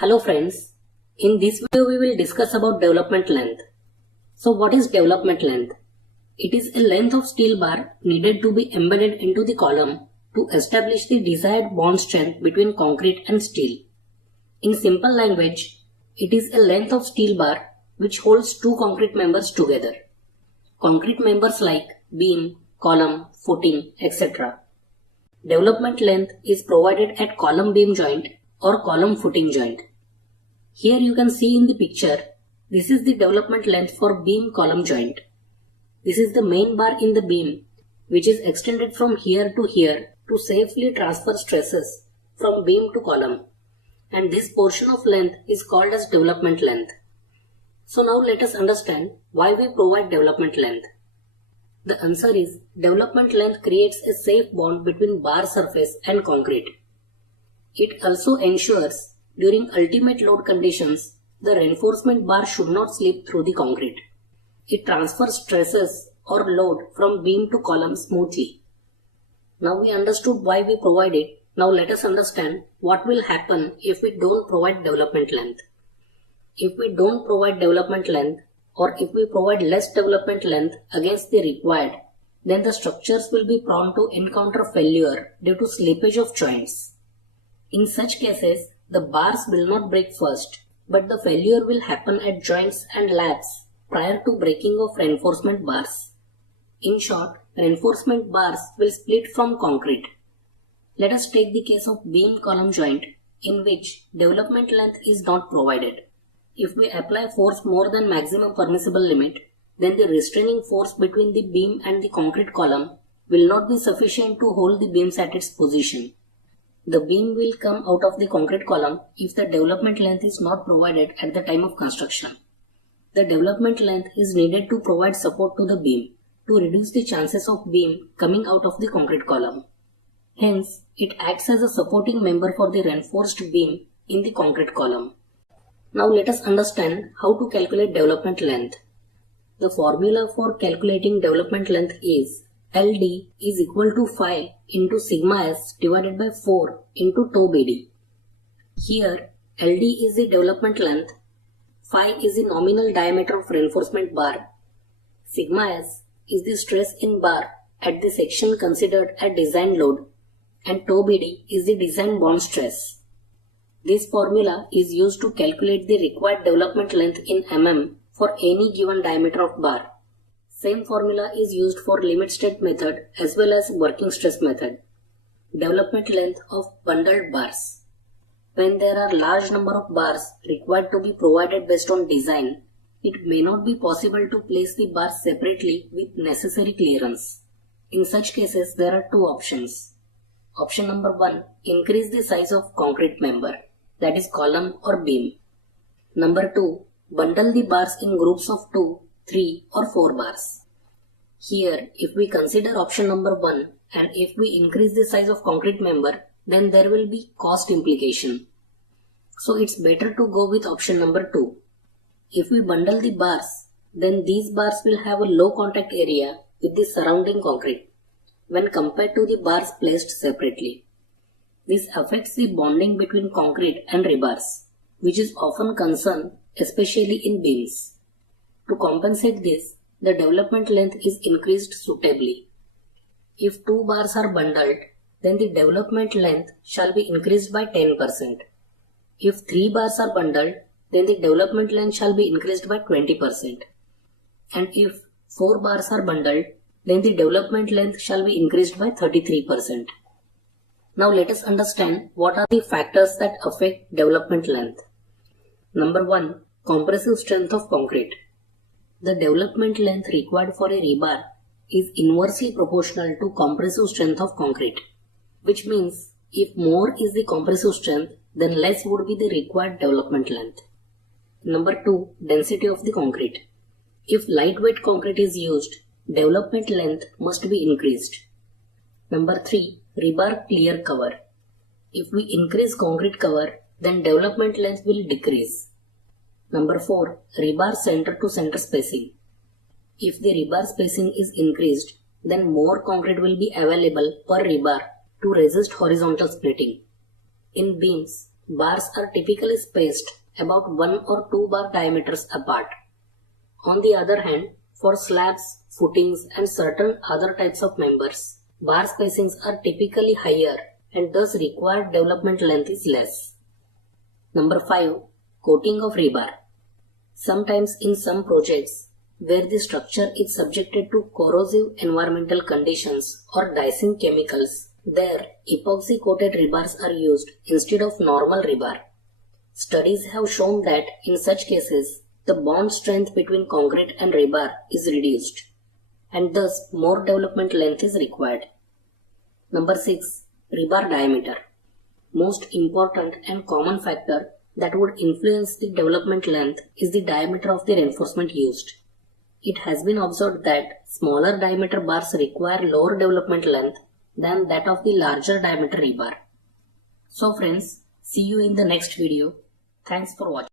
Hello friends, in this video we will discuss about development length. So what is development length? It is a length of steel bar needed to be embedded into the column to establish the desired bond strength between concrete and steel. In simple language, it is a length of steel bar which holds two concrete members together. Concrete members like beam, column, footing, etc. Development length is provided at column beam joint or column footing joint. Here you can see in the picture, this is the development length for beam column joint. This is the main bar in the beam which is extended from here to here to safely transfer stresses from beam to column, and this portion of length is called as development length. So now let us understand why we provide development length. The answer is development length creates a safe bond between bar surface and concrete. It also ensures during ultimate load conditions, the reinforcement bar should not slip through the concrete. It transfers stresses or load from beam to column smoothly. Now we understood why we provide it. Now let us understand what will happen if we don't provide development length. If we don't provide development length, or if we provide less development length against the required, then the structures will be prone to encounter failure due to slippage of joints. In such cases, the bars will not break first, but the failure will happen at joints and laps prior to breaking of reinforcement bars. In short, reinforcement bars will split from concrete. Let us take the case of beam column joint in which development length is not provided. If we apply force more than maximum permissible limit, then the restraining force between the beam and the concrete column will not be sufficient to hold the beams at its position. The beam will come out of the concrete column if the development length is not provided at the time of construction. The development length is needed to provide support to the beam to reduce the chances of beam coming out of the concrete column. Hence, it acts as a supporting member for the reinforced beam in the concrete column. Now let us understand how to calculate development length. The formula for calculating development length is LD is equal to phi into sigma s divided by 4 into tau BD. Here LD is the development length, phi is the nominal diameter of reinforcement bar, sigma s is the stress in bar at the section considered a design load, and tau BD is the design bond stress. This formula is used to calculate the required development length in mm for any given diameter of bar. Same formula is used for limit state method as well as working stress method. Development length of bundled bars. When there are large number of bars required to be provided based on design, it may not be possible to place the bars separately with necessary clearance. In such cases, there are two options. Option number 1, increase the size of concrete member, that is column or beam. Number 2, bundle the bars in groups of 2, 3 or 4 bars. Here, if we consider option number 1 and if we increase the size of concrete member, then there will be cost implication. So it's better to go with option number 2. If we bundle the bars, then these bars will have a low contact area with the surrounding concrete when compared to the bars placed separately. This affects the bonding between concrete and rebars, which is often concern especially in beams. To compensate this, the development length is increased suitably. If 2 bars are bundled, then the development length shall be increased by 10%. If 3 bars are bundled, then the development length shall be increased by 20%. And if 4 bars are bundled, then the development length shall be increased by 33%. Now let us understand what are the factors that affect development length. Number 1. Compressive strength of concrete. The development length required for a rebar is inversely proportional to compressive strength of concrete, which means if more is the compressive strength, then less would be the required development length. Number 2. Density of the concrete. If lightweight concrete is used, development length must be increased. Number 3. Rebar clear cover. If we increase concrete cover, then development length will decrease. Number 4. Rebar center to center spacing. If the rebar spacing is increased, then more concrete will be available per rebar to resist horizontal splitting. In beams, bars are typically spaced about 1 or 2 bar diameters apart. On the other hand, for slabs, footings and certain other types of members, bar spacings are typically higher and thus required development length is less. Number 5. Coating of rebar. Sometimes in some projects where the structure is subjected to corrosive environmental conditions or dicing chemicals, there epoxy coated rebars are used instead of normal rebar. Studies have shown that in such cases, the bond strength between concrete and rebar is reduced and thus more development length is required. Number 6. Rebar diameter. Most important and common factor that would influence the development length is the diameter of the reinforcement used. It has been observed that smaller diameter bars require lower development length than that of the larger diameter rebar. So friends, see you in the next video. Thanks for watching.